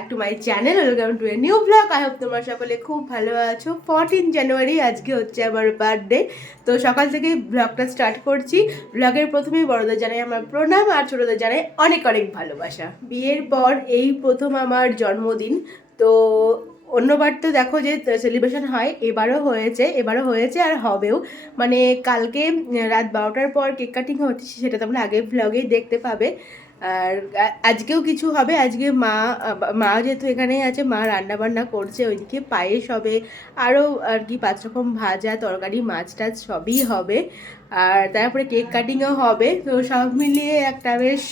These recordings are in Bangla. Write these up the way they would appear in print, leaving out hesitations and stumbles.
Back to my channel, welcome to a new blog. I hope তোমরা সকলে খুব ভালো আছো। 14 জানুয়ারি আজকে হচ্ছে আমার বার্থডে। তো সকাল থেকেই ব্লগটা স্টার্ট করছি। ব্লগের প্রথমেই বড়দের জানাই আমার প্রণাম, আর ছোটদের জানাই অনেক অনেক ভালোবাসা। বিয়ের পর এই প্রথম আমার জন্মদিন। তো অন্যবার তো দেখো যে সেলিব্রেশন হয়, এবারও হয়েছে আর হবেও। মানে কালকে রাত 12টার পর কেক কাটিং হচ্ছে, সেটা তোমরা আগের ব্লগেই দেখতে পাবে। আর আজকেও কিছু হবে। আজকে মা যেহেতু এখানেই আছে, মা রান্না বান্না করছে, ওইদিকে পায়েস হবে, আরও আর কি 5 রকম ভাজা তরকারি মাছ টাছ সবই হবে। আর তারপরে কেক কাটিংও হবে। তো সব মিলিয়ে একটা বেশ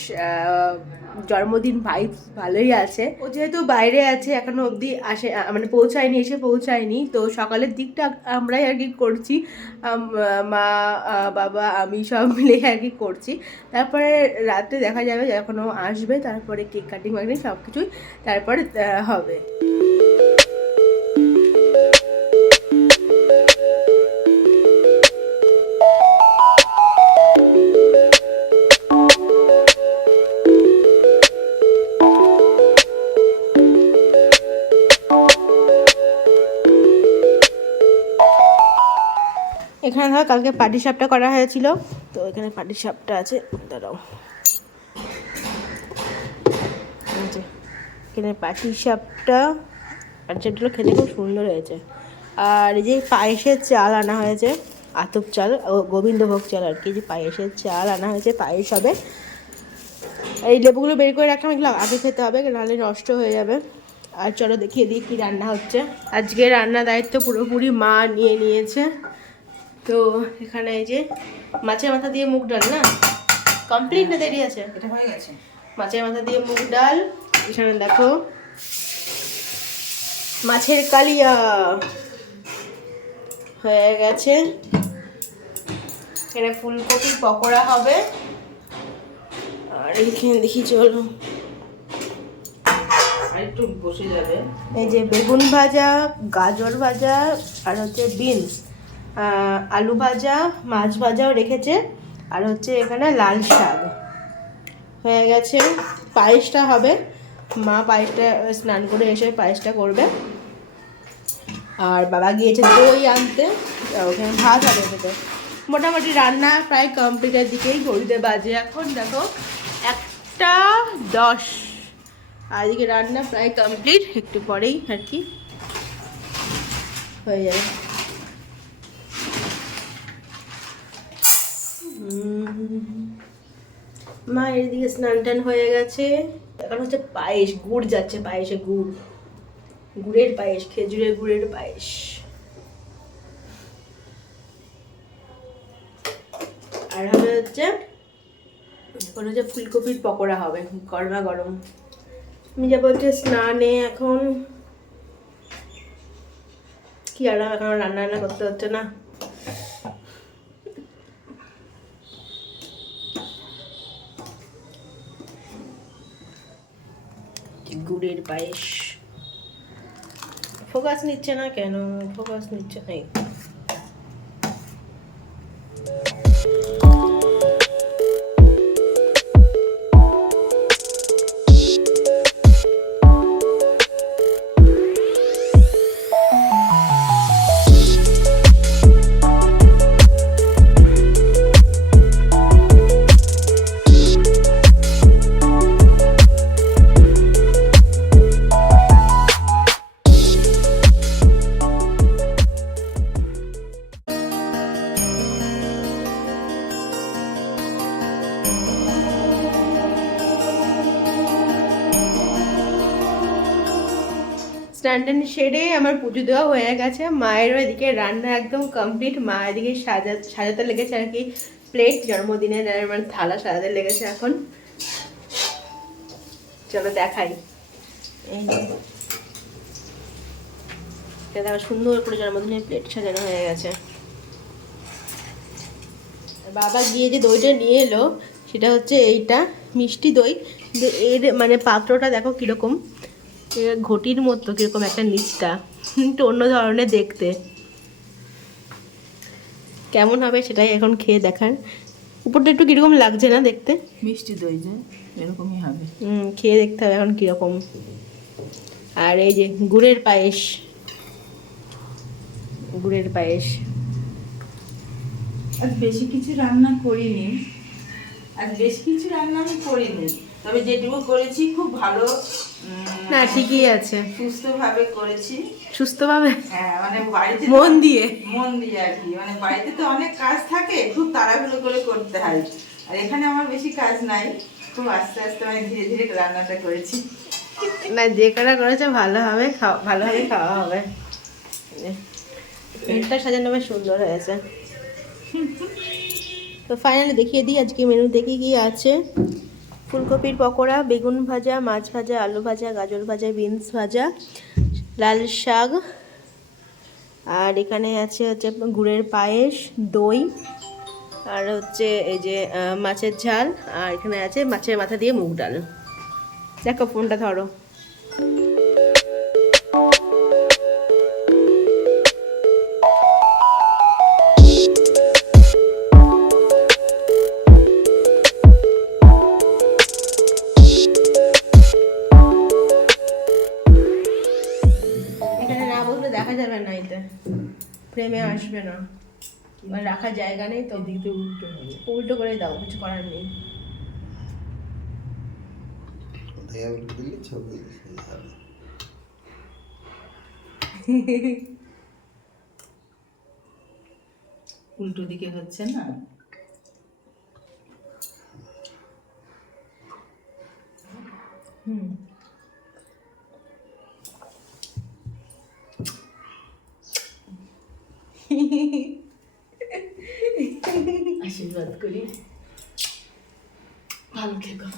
জন্মদিন ভাইবস ভালোই আছে। ও যেহেতু বাইরে আছে, এখনো অবধি মানে এসে পৌঁছায়নি। তো সকালের দিকটা আমরাই আর কি করছি, মা বাবা আমি সব মিলে আর কি করছি। তারপরে রাতে দেখা যাবে যখন ও আসবে, তারপরে কেক কাটিং বাটিং সব কিছুই তারপরে হবে। এখানে ধরো কালকে পাটি সাপটা করা হয়েছিল, তো এখানে পাটি সাপটা আছে, দাঁড়াও, এখানে পাটি সাপটা আর যেগুলো খেতে খুব সুন্দর হয়েছে। আর এই যে পায়েসের চাল আনা হয়েছে, আতপ চাল, গোবিন্দভোগ চাল আর কি, যে পায়েসের চাল আনা হয়েছে, পায়েস হবে। এই লেবুগুলো বের করে রাখলাম, এগুলো আগে খেতে হবে, নাহলে নষ্ট হয়ে যাবে। আর চলো দেখিয়ে দিই কী রান্না হচ্ছে। আজকে রান্নার দায়িত্ব পুরোপুরি মা নিয়ে নিয়েছে। তো এখানে এই যে মাছের মাথা দিয়ে মুগ ডাল, না কমপ্লিট না দেরি আছে? এটা হয়ে গেছে। মাছের মাথা দিয়ে মুগ ডাল। এখানে দেখো মাছের কালিয়া হয়ে গেছে। এখানে ফুলকপির পকোড়া হবে। আর এইখানে দেখি, চলো আর একটু বসে যাবে। এই যে বেগুন ভাজা, গাজর ভাজা, আর হচ্ছে বিনস, আলু ভাজা, মাছ ভাজাও রেখেছে, আর হচ্ছে এখানে লাল শাক হয়ে গেছে। পায়েসটা হবে, মা পায়েসটা স্নান করে এসে পায়েসটা করবে। আর বাবা গিয়েছে দই আনতে, ওখানে ভাত হবে খেতে। মোটামুটি রান্না প্রায় কমপ্লিটের দিকেই, ঘড়িতে বাজে এখন দেখো 1:10। আজকে রান্না প্রায় কমপ্লিট, একটু পরেই আর কি হয়ে যাবে। মা এদিকে স্নান টান হয়ে গেছে। এখন হচ্ছে পায়েস, গুড় যাচ্ছে পায়েসে, গুড়ের পায়েস, খেজুরের গুড়ের পায়েস। আর হবে হচ্ছে এখন হচ্ছে ফুলকপির পকোড়া হবে গরমা গরম। আমি যাবো হচ্ছে স্নানে এখন। কি আর এখন রান্না করতে হচ্ছে না। গুড়ের পায়েস। ফোকাস নিচ্ছে না কেন? ফোকাস নিচ্ছে না। স্ট্যান্ড সেরে আমার পুজো দেওয়া হয়ে গেছে। মায়েরও এদিকে রান্না একদম কমপ্লিট। মা এদিকে সাজাতে লেগেছে আর কি, প্লেট, জন্মদিনের মানে থালা সাজাতে লেগেছে এখন। চলো দেখাই। এই দেখো সুন্দর করে জন্মদিনের প্লেট সাজানো হয়ে গেছে। বাবা গিয়ে যে দইটা নিয়ে এলো, সেটা হচ্ছে এইটা মিষ্টি দই। এর মানে পাত্রটা দেখো কীরকম, ঘটির মতো কিরকম একটা নিচটা, একটু অন্য ধরনের দেখতে। কেমন হবে সেটাই এখন খেয়ে দেখার। উপরটা একটু কিরকম লাগছে না দেখতে? মিষ্টি দই যে এরকমই হবে। খেয়ে দেখতে হবে এখন কিরকম। আর এই যে গুড়ের পায়েস, গুড়ের পায়েস। আজ বেশি কিছু রান্না করিনি, তবে যেটুকু করেছি খুব ভালো। না ঠিকই আছে, সুস্থভাবে করেছি। সুস্থভাবে, হ্যাঁ মানে বাড়িতে মন দিয়ে আর কি, মানে বাড়িতে তো অনেক কাজ থাকে, খুব তাড়াহুড়ো করে করতে হয়। আর এখানে আমার বেশি কাজ নাই, খুব আস্তে আস্তে মানে ধীরে ধীরে রান্নাটা করেছি। না যে কটা করেছে ভালো হবে, ভালোভাবে খাওয়া হবে। এটা সাজানো বেশ সুন্দর হয়েছে। তো ফাইনালি দেখিয়ে দিই আজকে মেনু দেখি কি আছে। ফুলকপির পকোড়া, বেগুন ভাজা, মাছ ভাজা, আলু ভাজা, গাজর ভাজা, বিনস ভাজা, লাল শাক, আর এখানে আছে হচ্ছে গুড়ের পায়েস, দই, আর হচ্ছে এই যে মাছের ঝাল, আর এখানে আছে মাছের মাথা দিয়ে মুগ ডাল। দেখো ফোনটা ধরো। এখানে না বসলে দেখা যাবে না, এতে ফ্রেমে আসবে না, আর রাখার জায়গা নেই তো। দিতে উল্টো হবে। উল্টো করে দাও, কিছু করার নেই। উল্টো দিকে হচ্ছে না। আশীর্বাদ করি, ভালো থেকো।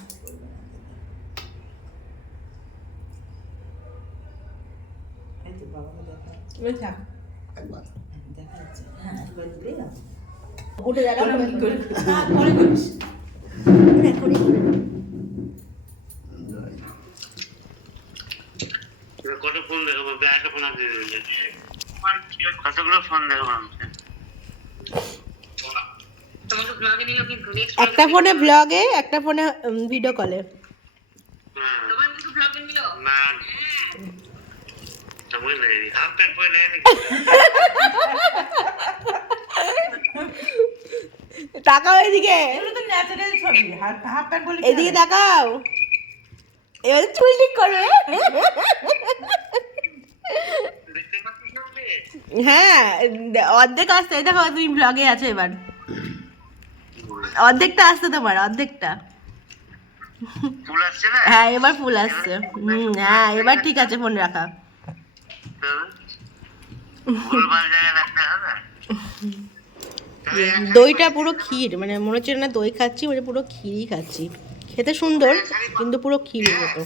এই তো বাবাকে দেখা দেখা যাচ্ছে। হ্যাঁ একবার দিলেই হবে। উঠে দাঁড়াও, হ্যাঁ পরে করিস। কত ফোন দেখো, একটা ফোন আছে, কতগুলো ফোন দেখো। একটা ফোনে ব্লগে, একটা ফোনে ভিডিও কলে। তাকাও এদিকে, এদিকে তাকাও, এবার চুল ঠিক করবে। হ্যাঁ অর্ধেক আসতে, দেখো তুমি ব্লগে আছো এবার, অর্ধেকটা আসছে তোমার, অর্ধেকটা। হ্যাঁ এবার ফুল আসছে। হ্যাঁ এবার ঠিক আছে, ফোন রাখা। দইটা পুরো ক্ষীর, মানে মনে হচ্ছে না দই খাচ্ছি, মানে পুরো ক্ষীরই খাচ্ছি। খেতে সুন্দর কিন্তু পুরো ক্ষীরের মতো।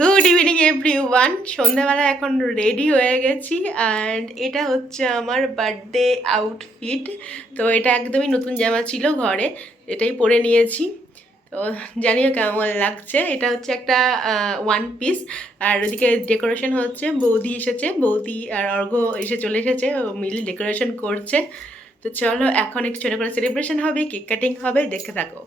গুড ইভিনিং এভরিওয়ান, সন্ধ্যাবেলা এখন রেডি হয়ে গেছি। অ্যান্ড এটা হচ্ছে আমার বার্থডে আউটফিট। তো এটা একদমই নতুন জামা ছিল ঘরে, এটাই পরে নিয়েছি। তো জানিও কেমন লাগছে। এটা হচ্ছে একটা ওয়ান পিস, আর ওদিকে ডেকোরেশন হচ্ছে, বৌদি এসেছে, বৌদি আর অর্ঘ্য চলে এসেছে, ও মিলে ডেকোরেশন করছে। তো চলো এখন একটু ছোটো করে সেলিব্রেশন হবে, কেক কাটিং হবে, দেখতে থাকো।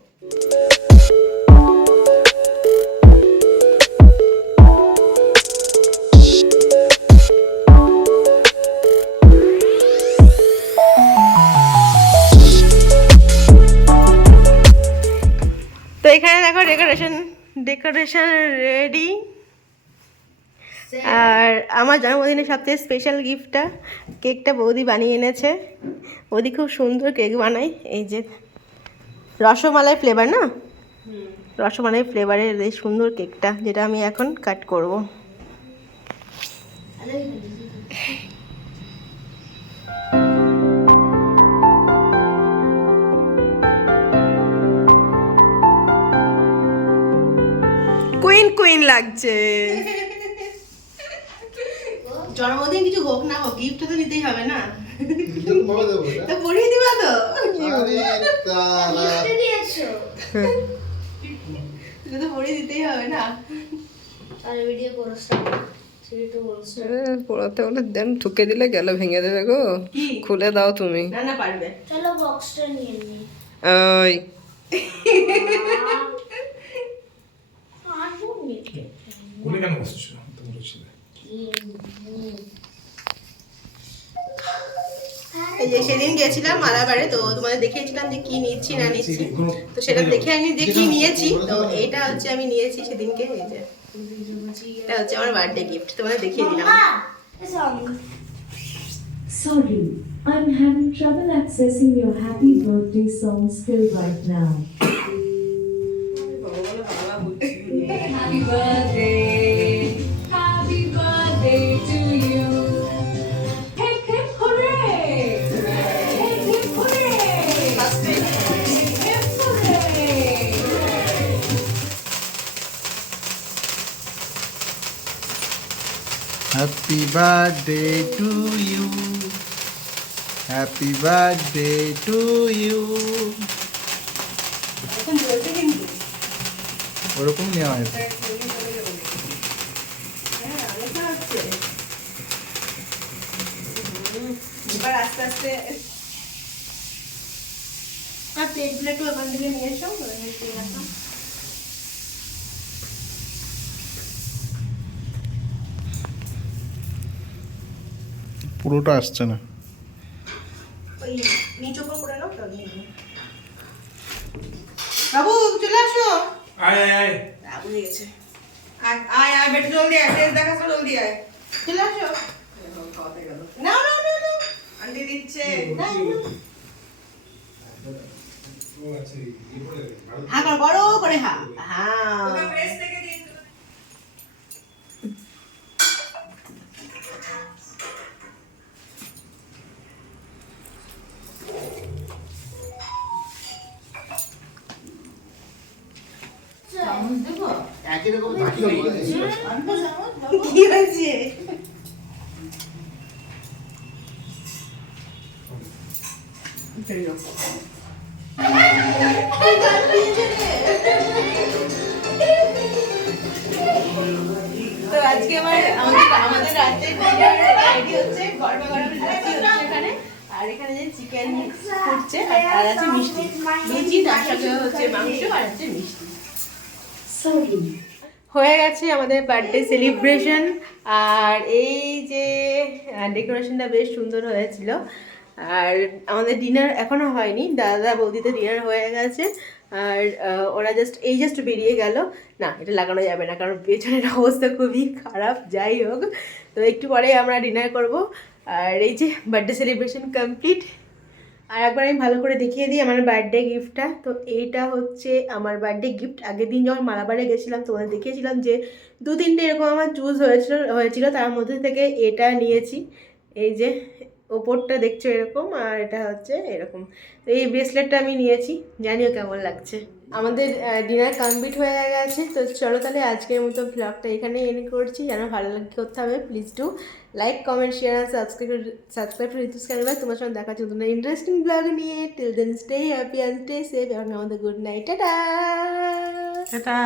তো এখানে দেখো ডেকোরেশন রেডি। আর আমার জন্মদিনের সবচেয়ে স্পেশাল গিফটটা, কেকটা বৌদি বানিয়ে এনেছে। বৌদি খুব সুন্দর কেক বানায়, এই যে রসমালাই ফ্লেভার, না রসমালাই ফ্লেভারের এই সুন্দর কেকটা, যেটা আমি এখন কাট করব। কুইন কুইন লাগছে। জন্মদিন কিছু হোক না হোক গিফট তো দিতেই হবে না, বাবা দেবো এটা? তো পরিয়ে দিবা তো? আরে তারা এটা তো পরিয়ে দিতেই হবে না। পড়াতে বলে দেন, ঠুকে দিলে গেল ভেঙে দেবে গো। কি? খুলে দাও তুমি। না না পারবে। চলো বক্সটা নিয়ে নি। ওই আর নিতে কোলে কেন বসছো তোমার ছেলে? এই যে সেদিন গেছিলাম মালাবারে, তো তোমাদের দেখিয়েছিলাম যে কি নিচ্ছি না নিচ্ছি, তো সেটা দেখে আমি দেখি নিয়েছি। তো এইটা হচ্ছে আমি নিয়েছি সেদিনকে, এই যে এটা হচ্ছে আমার বার্থডে গিফট, তোমাদের দেখিয়ে দিলাম। Sorry, I'm having trouble accessing your happy birthday song still right now. Happy birthday to you. Hip hip hooray! Hip hip hooray! Hip hip hooray! Happy birthday to you. Happy birthday to you. এখন বলতে কিন্তু ওরকম নেওয়া হয়েছে। হ্যাঁ অনেকটা হচ্ছে। এবার আস্তে আস্তে আর প্লেট প্লেটও ওখান থেকে নিয়ে এসো, পুরোটা আসছে না। ওই নিচু করে নাও তো নিয়ে নিও। বাবু চলে আসো। আয় আয় আয়। বাবু হয়ে গেছে, আয় আয় আয় বেটা জলদি আয়, টেস্ট দেখাচ্ছ জলদি আয়। চলে আসো। নাও নাও নাও নাও আন্টি দিচ্ছে। নাও, নাও। হা কর, বড় করে হা। হ্যাঁ ওটা প্রেস থেকে দিয়ে দিও। একই রকম বাকি হবে। কি হয়েছে? তো আজকে আমাদের রাতে রেডি হচ্ছে, গরমা গরম লুচি হচ্ছে এখানে, আর এখানে যে চিকেন ফুটছে, আর আছে মিষ্টি লুচি, তার সাথে হচ্ছে মাংস আর হচ্ছে মিষ্টি। Sorry. হয়ে গেছে আমাদের বার্থডে সেলিব্রেশন, আর এই যে ডেকোরেশনটা বেশ সুন্দর হয়েছিল। আর আমাদের ডিনার এখনো হয়নি, দাদা বৌদিতে ডিনার হয়ে গেছে, আর ওরা জাস্ট বেরিয়ে গেল। না এটা লাগানো যাবে না, কারণ পেছনের অবস্থা খুবই খারাপ। যাই হোক, তো একটু পরে আমরা ডিনার করব। আর এই যে বার্থডে সেলিব্রেশন কমপ্লিট। আর একবার আমি ভালো করে দেখিয়ে দিই আমার বার্থডে গিফটটা। তো এইটা হচ্ছে আমার বার্থডে গিফট। আগের দিন যখন মালাবারে গেছিলাম তোমাদের দেখিয়েছিলাম যে 2-3টে এরকম আমার চুজ হয়েছিল, তার মধ্যে থেকে এটা নিয়েছি। এই যে ওপরটা দেখছো এরকম, আর এটা হচ্ছে এরকম। তো এই ব্রেসলেটটা আমি নিয়েছি, জানিও কেমন লাগছে। আমাদের ডিনার কমপ্লিট হয়ে গেছে। তো চলো তাহলে আজকের মতো ব্লগটা এখানে এন্ড করছি। যেন ভালো করতে হবে, please do like, comment, share আর সাবস্ক্রাইব টু ঋতুস ক্যানিভাল। তোমার সঙ্গে দেখা হচ্ছে নতুন ইন্টারেস্টিং ব্লগ নিয়ে। Till then stay happy and stay safe. এখন আমাদের গুড নাইট, টাটা। টাটা।